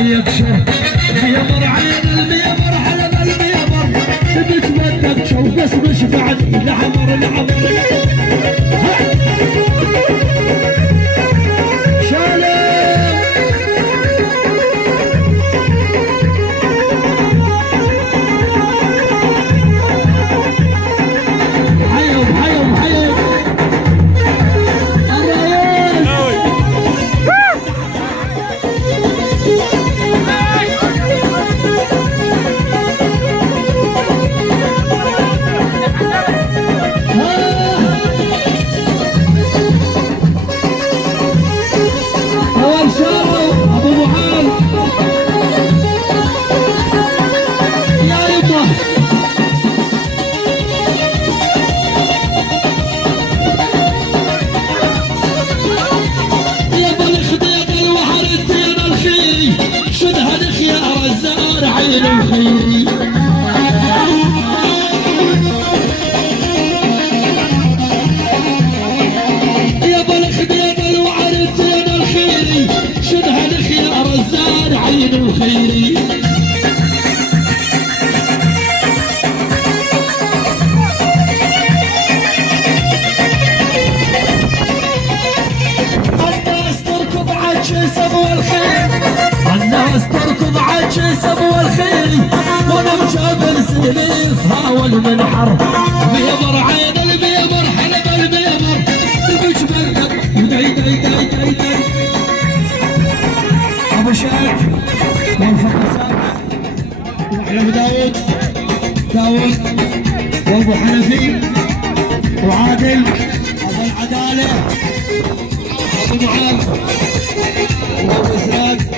عليك شه بيمر عين الميمر على الميمر بتمدك شو بس مش بعدي العمر العمر عين الخيري يا بلخ يا بلو عرفتين الخيري شدها الخيار الزار عين الخيري الناس تركض عجز ابو الخير الناس تركض عجز ابو الخير وانا مجابل سيلي صهاول منحر بيمر عين البيمر حلب البيمر تبج بلدك داي داي داي داي داي ابو شاك والفرسان وعلم داود وابو حنفي وعادل ابو العداله ابو معاذ وابو زراق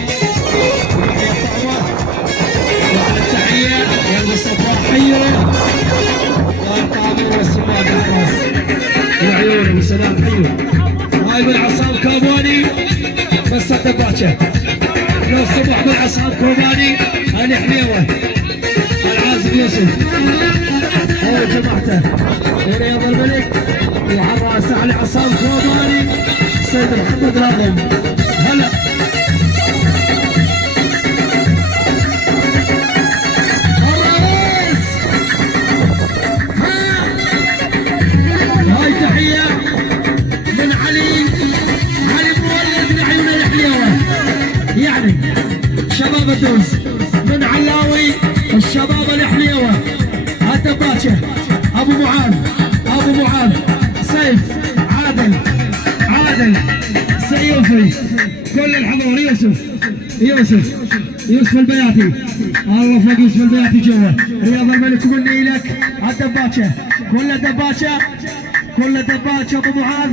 يا الصباحية يا طابور والسماء بالراس العيون وسلام حيو هاي من عصام كوباني بس الدباكة لو الصبح من عصام كوباني هاي الحميوة العازب يوسف هو جماعته رياض الملك وعلى راسه علي عصام كوباني سيد محمد راغب هلا شباب الدوس من علاوي الشباب الحليوه الدباشه ابو معاذ سيف عادل سيوفي كل الحضور يوسف البياتي الله فوق يوسف البياتي جوا رياض الملك مني لك الدباشه كل دباشه ابو معاذ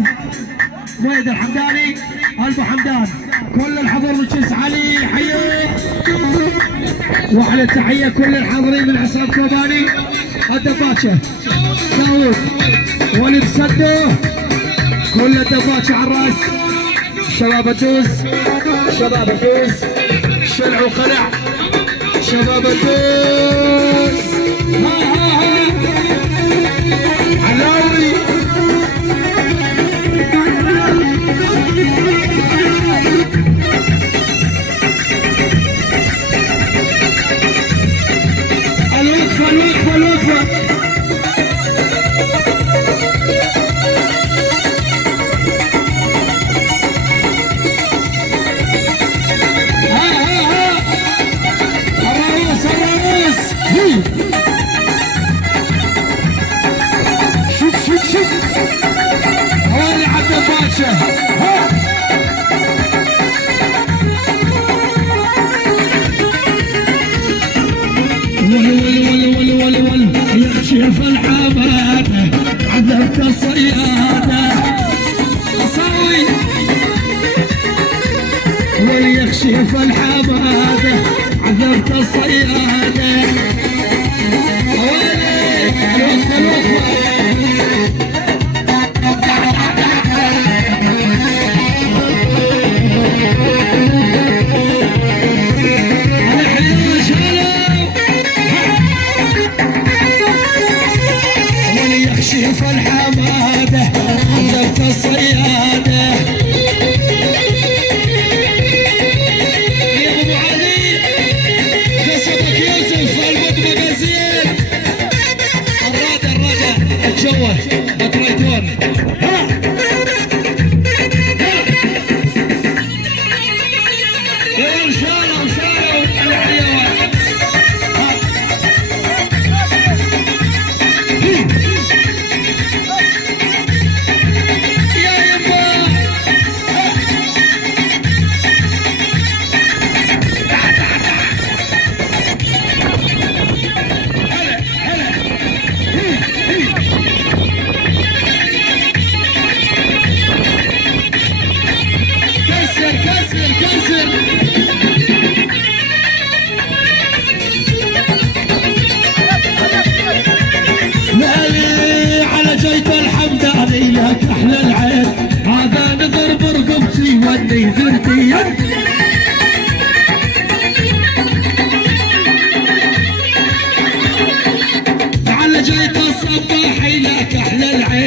مويد الحمداني البو حمدان كل الحضور من شمس علي حيوك وعلى التحيه كل الحاضرين من عصام كوباني الدباشه داوود ولد سدو كل الدباشه على الراس شباب الدوز شلع وقلع شباب الدوز علاوي الوقفة الرؤوس شوف هوني عبد الباشا يكشف الحمادة عذبت الصيادة صاوي ويكشف الحمادة عذبت الصيادة الوقفة يكشف الحمادة عذبت الصيادة يا ابو علي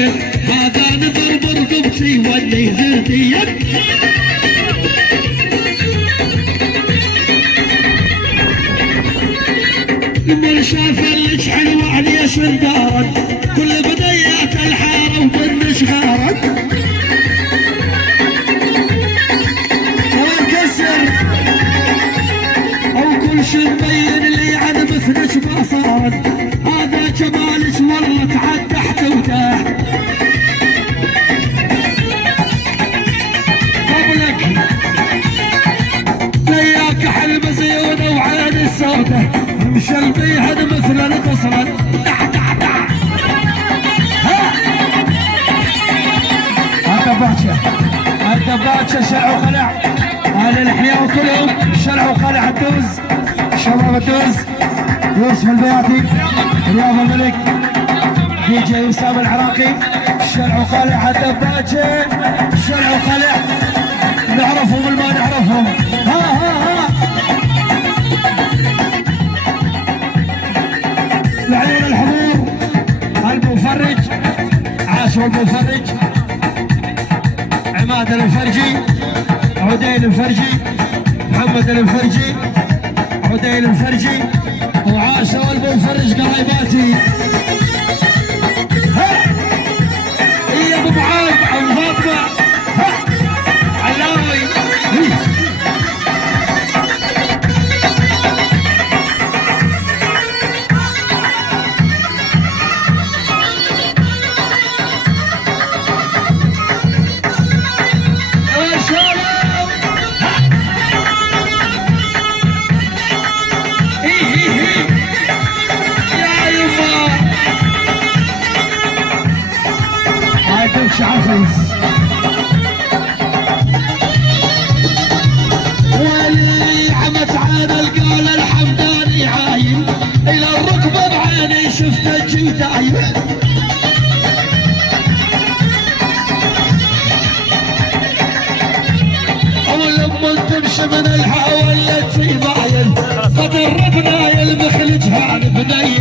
ويل هذا نذر برقبتي واللي زرتي من شاف لك حلوة علي شندارت كل بدايات الحارة وبنش غارت وانكسر او كل شي مبين لي عن مثلك ما صارت هذا جمالك والله تعد تحت وتحت قبلك لياك حلم زيونة وعين السودة مشل بيهد مثل القصرة هذا باتشا شرع وخلع هذا الحياة كلهم شرع وخلع الدوز شباب الدوز يوسف البياتي رياض الملك دي جي وسام العراقي شرع وخلع الدباتشا شرع وخلع نعرفهم وما نعرفهم ها لعيون الحضور المفرج عاشر المفرج عماد الفرجي عدين الفرجي محمد الفرجي عدين الفرجي وعاشر المفرج قرايباتي ها يا ابو معاذ ابو فاطمه ها علاوي ولي عمت عين القول الحمداني عايم الى الركبه بعيني شفت الجدايم ولما تمشي من الهوى اللي تباين قد الربنا يلمخ الجهان بني